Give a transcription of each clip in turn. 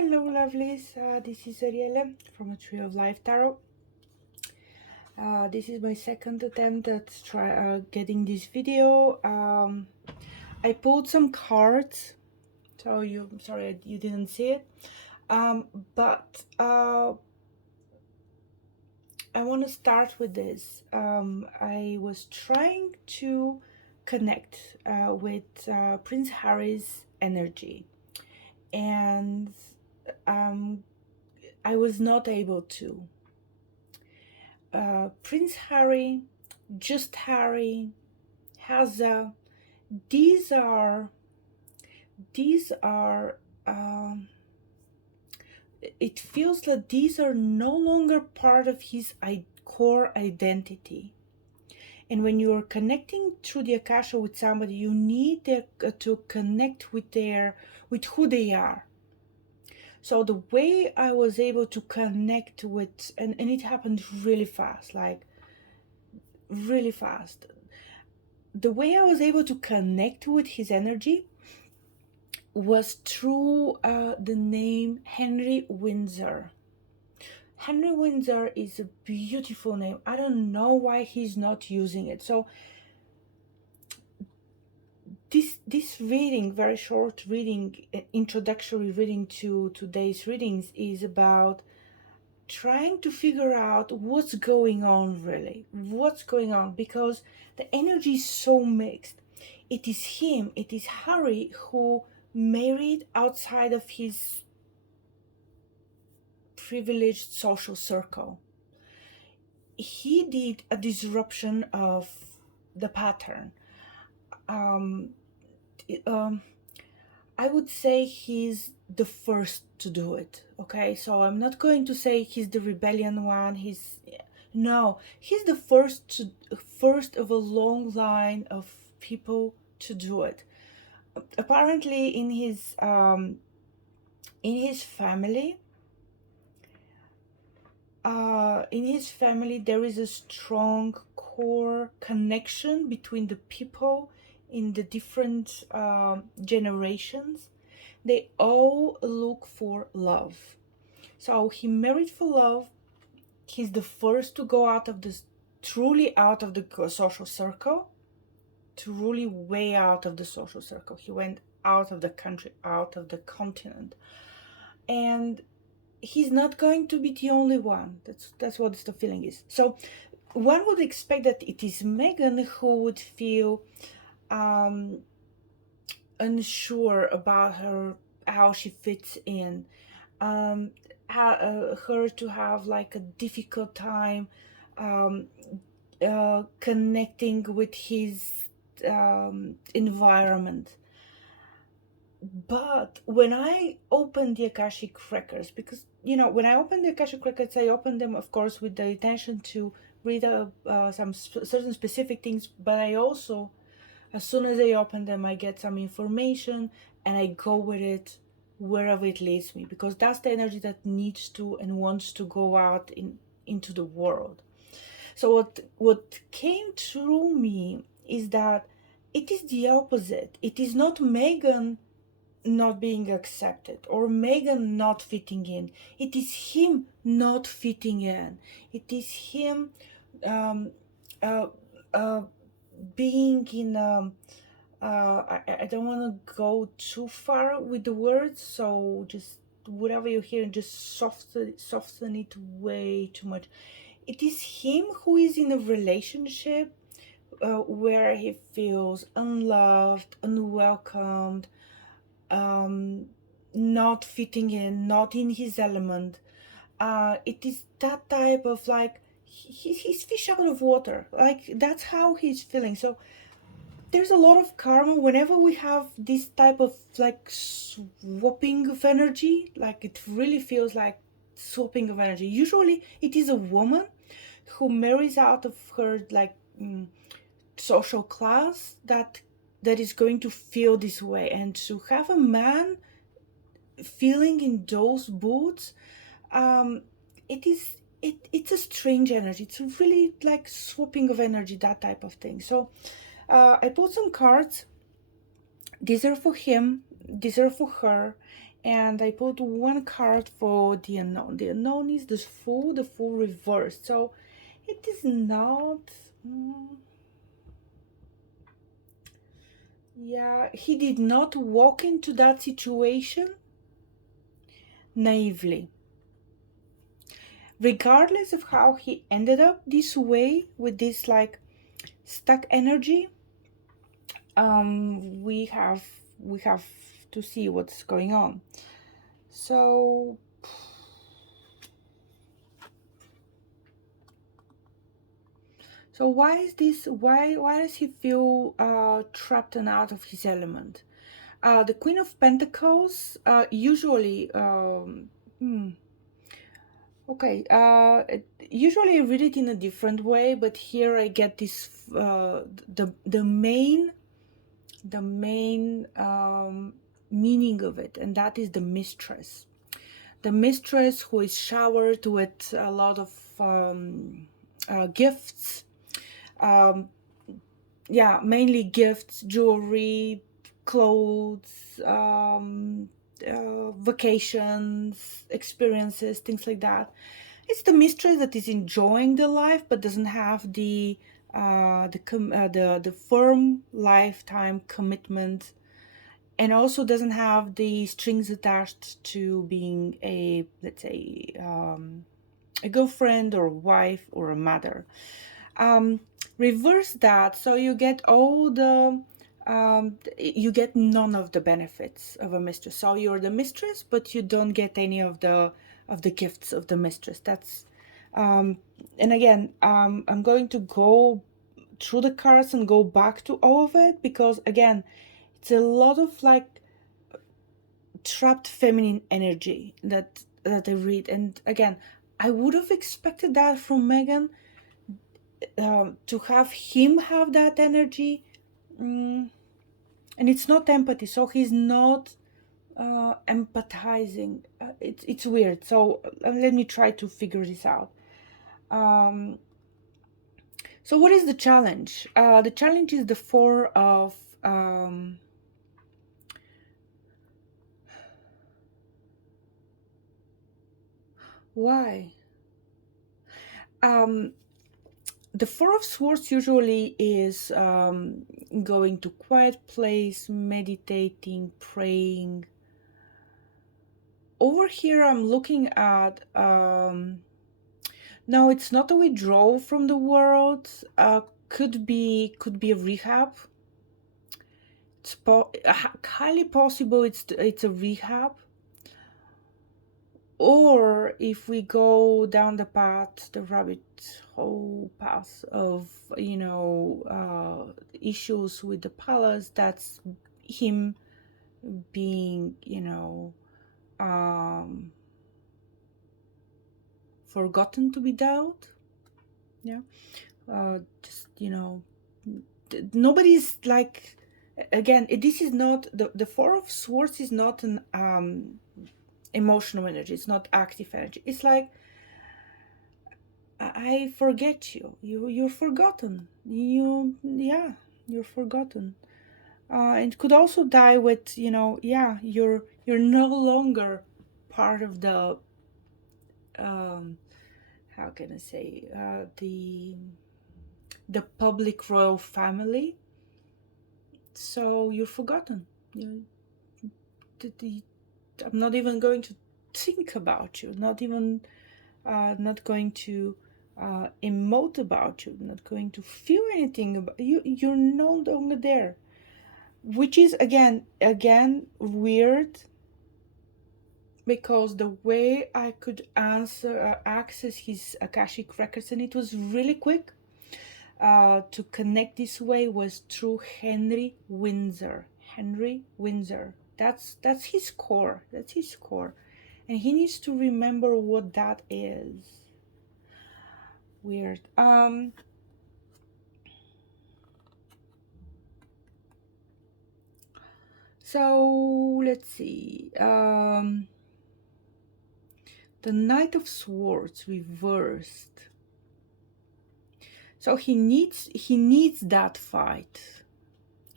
Hello, lovelies. This is Arielle from A Tree of Life Tarot. This is my second attempt at getting this video. I pulled some cards, so sorry you didn't see it. But I want to start with this. I was trying to connect with Prince Harry's energy, and I was not able to. Prince Harry, just Harry, Hazza. These are. It feels like these are no longer part of his core identity. And when you are connecting through the Akasha with somebody, you need to connect with who they are. So the way I was able to connect with, and it happened really fast, like really fast. The way I was able to connect with his energy was through the name Henry Windsor. Henry Windsor is a beautiful name. I don't know why he's not using it. So this reading, very short reading, introductory reading to today's readings, is about trying to figure out what's going on, really. What's going on? Because the energy is so mixed. It is him, it is Harry, who married outside of his privileged social circle. He did a disruption of the pattern. I would say he's the first to do it. Okay, so I'm not going to say he's the rebellion one. He's the first of a long line of people to do it. Apparently, in his family, there is a strong core connection between the people in the different generations. They all look for love. So he married for love. He's the first to go truly out of the social circle, truly way out of the social circle. He went out of the country, out of the continent. And he's not going to be the only one. That's what the feeling is. So one would expect that it is Meghan who would feel unsure about how she fits in, her to have like a difficult time connecting with his environment. But when I opened the Akashic Records, because when I open the Akashic Records, I open them, of course, with the intention to read some certain specific things, but I also, as soon as I open them, I get some information and I go with it wherever it leads me, because that's the energy that needs to and wants to go out into the world. So what came through me is that it is the opposite. It is not Meghan not being accepted or Meghan not fitting in. It is him not fitting in. It is him being in I don't want to go too far with the words, so just whatever you hear, just soften it way too much. It is him who is in a relationship where he feels unloved, unwelcomed, not fitting in, not in his element. It is that type of like he's fish out of water. Like that's how he's feeling. So there's a lot of karma whenever we have this type of like swapping of energy. Like it really feels like swapping of energy. Usually it is a woman who marries out of her like social class that is going to feel this way, and to have a man feeling in those boots, it's a strange energy. It's really like swapping of energy, that type of thing. So I pulled some cards. These are for him. these are for her, and I put one card for the unknown. The unknown is the full reverse, so it is not. Yeah, he did not walk into that situation naively. Regardless of how he ended up this way with this like stuck energy, we have to see what's going on. So why is this? Why does he feel trapped and out of his element? The Queen of Pentacles usually. Okay. Usually I read it in a different way, but here I get this. The main meaning of it, and that is the mistress. The mistress who is showered with a lot of gifts. Yeah, mainly gifts, jewelry, clothes, vacations, experiences, things like that. It's the mistress that is enjoying the life but doesn't have the firm lifetime commitment, and also doesn't have the strings attached to being a, let's say, a girlfriend or a wife or a mother. Reverse that, so you get all the you get none of the benefits of a mistress. So you're the mistress, but you don't get any of the gifts of the mistress. That's and again, I'm going to go through the cards and go back to all of it, because again, it's a lot of like trapped feminine energy that I read. And again, I would have expected that from Megan, to have him have that energy, and it's not empathy, so he's not empathizing. It's weird. So let me try to figure this out. So what is the challenge? The challenge is the Four of why? The Four of Swords usually is going to quiet place, meditating, praying. Over here, I'm looking at no, it's not a withdrawal from the world. Could be a rehab. It's highly possible it's a rehab. Or if we go down the path, the rabbit hole path of, issues with the palace, that's him being, forgotten to be dealt. Yeah. Just, nobody's like, again, this is not, the Four of Swords is not an emotional energy. It's not active energy. It's like, I forget you. You're forgotten. You're forgotten. And could also die with, you're no longer part of the how can I say, the public royal family. So you're forgotten. I'm not even going to think about you. Not even not going to emote about you. Not going to feel anything about you. You're no longer there, which is again weird, because the way I could access his Akashic records, and it was really quick to connect this way, was through Henry Windsor. Henry Windsor. That's his core. That's his core, and he needs to remember what that is. Weird. So let's see. The Knight of Swords reversed. So he needs that fight.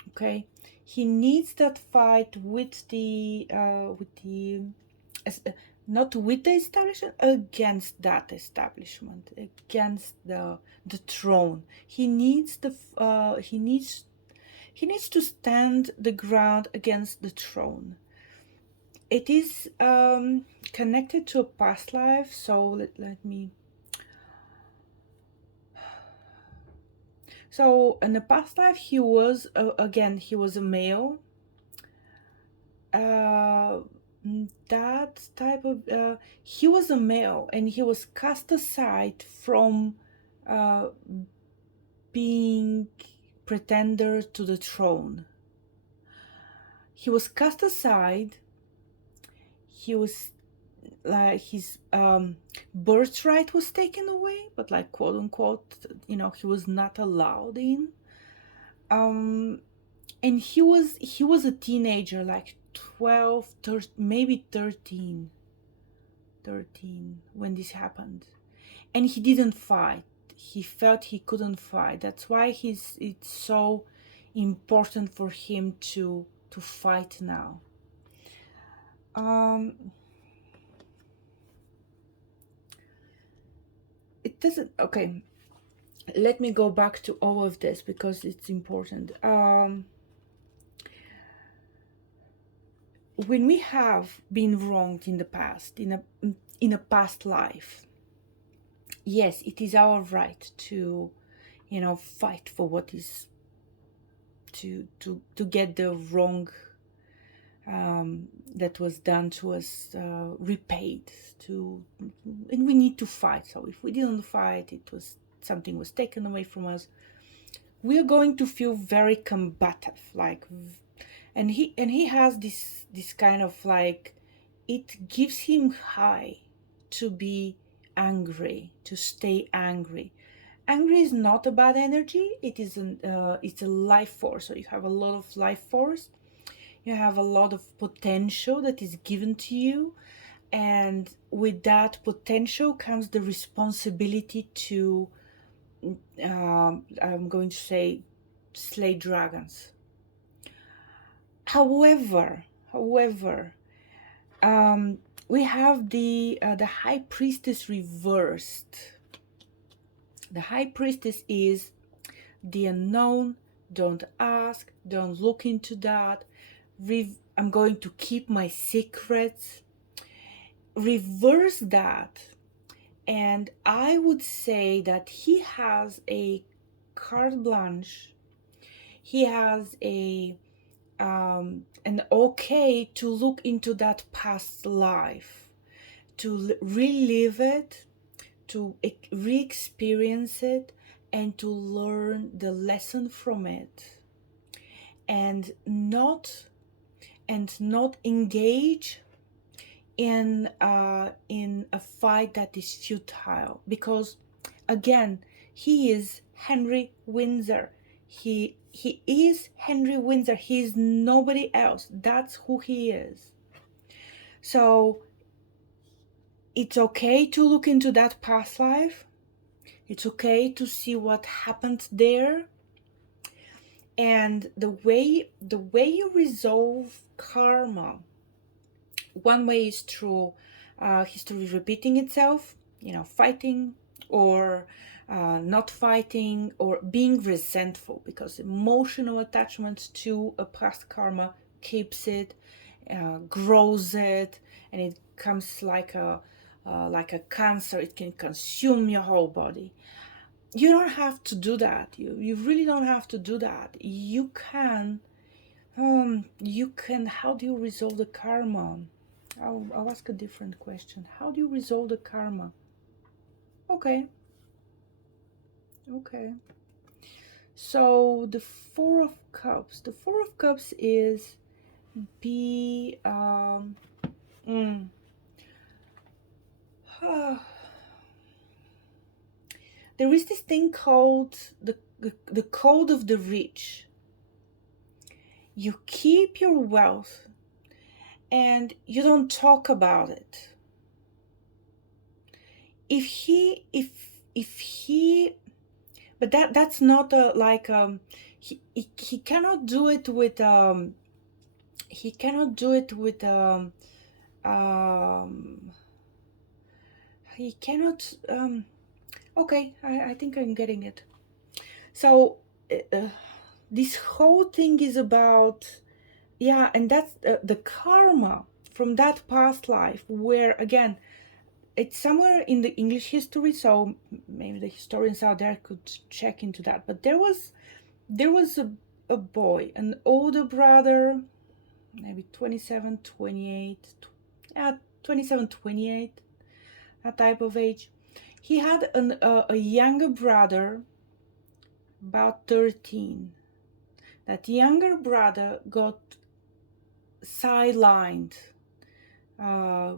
Okay, He needs that fight with the not with the establishment, against that establishment, against the throne. He needs he needs to stand the ground against the throne. It is connected to a past life, so let me. So in the past life, he was again, he was a male. That type of he was a male, and he was cast aside from being pretender to the throne. He was cast aside. He was like his birthright was taken away, but like quote unquote, he was not allowed in. And he was a teenager, like 12, 13, maybe 13 when this happened, and he didn't fight. He felt he couldn't fight. That's why it's so important for him to fight now. It doesn't. Okay, let me go back to all of this because it's important. When we have been wronged in the past, in a past life, yes, it is our right to fight for what is to get the wrong that was done to us repaid, and we need to fight. So if we didn't fight, something was taken away from us, we are going to feel very combative, like, and he has this kind of like, it gives him high to be angry, to stay angry. Angry is not a bad energy. It's a life force. So you have a lot of life force. You have a lot of potential that is given to you, and with that potential comes the responsibility to I'm going to say slay dragons. However, we have the high priestess reversed. The high priestess is the unknown. Don't ask, don't look into that. I'm going to keep my secrets. Reverse that, and I would say that he has a carte blanche. He has an okay to look into that past life, to relive it, to re-experience it, and to learn the lesson from it, and not engage in a fight that is futile, because again, he is Henry Windsor. He is Henry Windsor. He is nobody else. That's who he is. So it's okay to look into that past life. It's okay to see what happened there. And the way you resolve karma, one way is through history repeating itself, fighting, or not fighting, or being resentful, because emotional attachment to a past karma keeps it, grows it, and it comes like a cancer. It can consume your whole body. You don't have to do that. You really don't have to do that. You can how do you resolve the karma? I'll ask a different question. How do you resolve the karma? Okay. So the Four of Cups. The Four of Cups is be there is this thing called the code of the rich. You keep your wealth and you don't talk about it. If he but that's not he cannot do it with he cannot do it with um he cannot okay, I think I'm getting it. So this whole thing is about, yeah, and that's the karma from that past life, where again, it's somewhere in the English history, so maybe the historians out there could check into that. But there was a boy, an older brother, maybe 27, 28, yeah, 27, 28, that type of age. He had a younger brother, about 13. That younger brother got sidelined. Uh,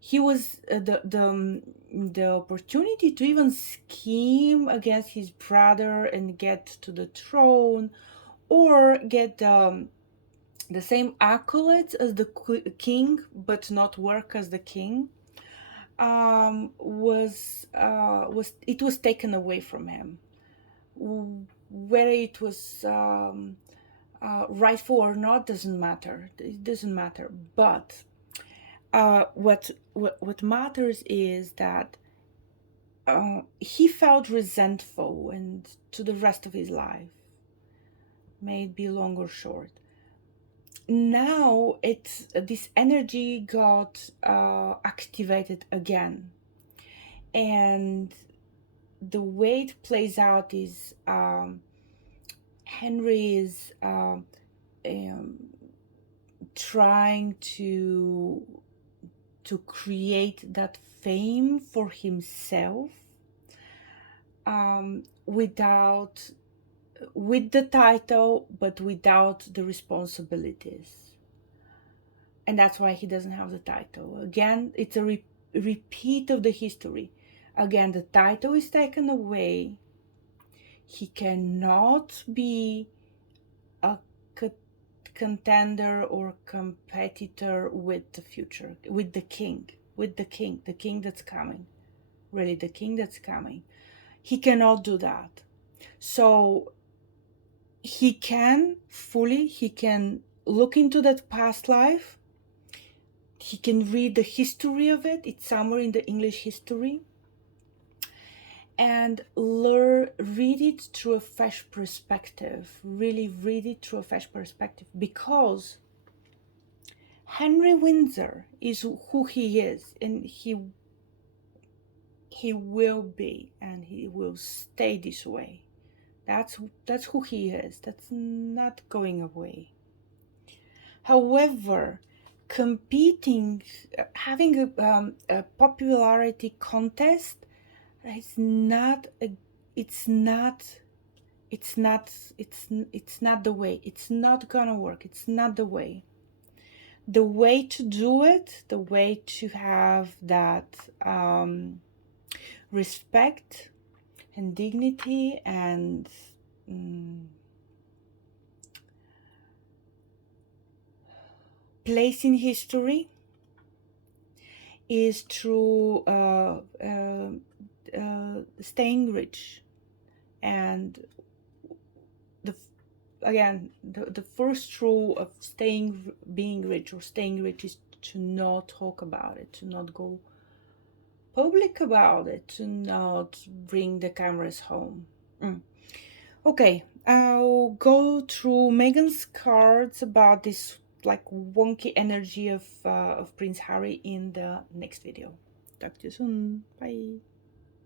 he was the opportunity to even scheme against his brother and get to the throne, or get the same accolades as the king, but not work as the king. Was taken away from him. Whether it was rightful or not doesn't matter. It doesn't matter. But what matters is that he felt resentful, and to the rest of his life, may it be long or short. Now it's this energy got activated again, and the way it plays out is Henry is trying to create that fame for himself, without with the title, but without the responsibilities. And that's why he doesn't have the title. Again, it's a repeat of the history. Again, the title is taken away. He cannot be a contender or competitor with the future, with the king that's coming. Really, the king that's coming. He cannot do that. So he can look into that past life. He can read the history of it. It's somewhere in the English history. And read it through a fresh perspective. Really read it through a fresh perspective, because Henry Windsor is who he is, and he will be, and he will stay this way. That's who he is. That's not going away. However, competing, having a popularity contest, it's not the way. It's not gonna work. It's not the way. The way to do it, the way to have that respect and dignity and place in history, is through staying rich. And the first rule of being rich or staying rich is to not talk about it, to not go public about it, to not bring the cameras home. Okay, I'll go through Meghan's cards about this like wonky energy of Prince Harry in the next video. Talk to you soon. Bye.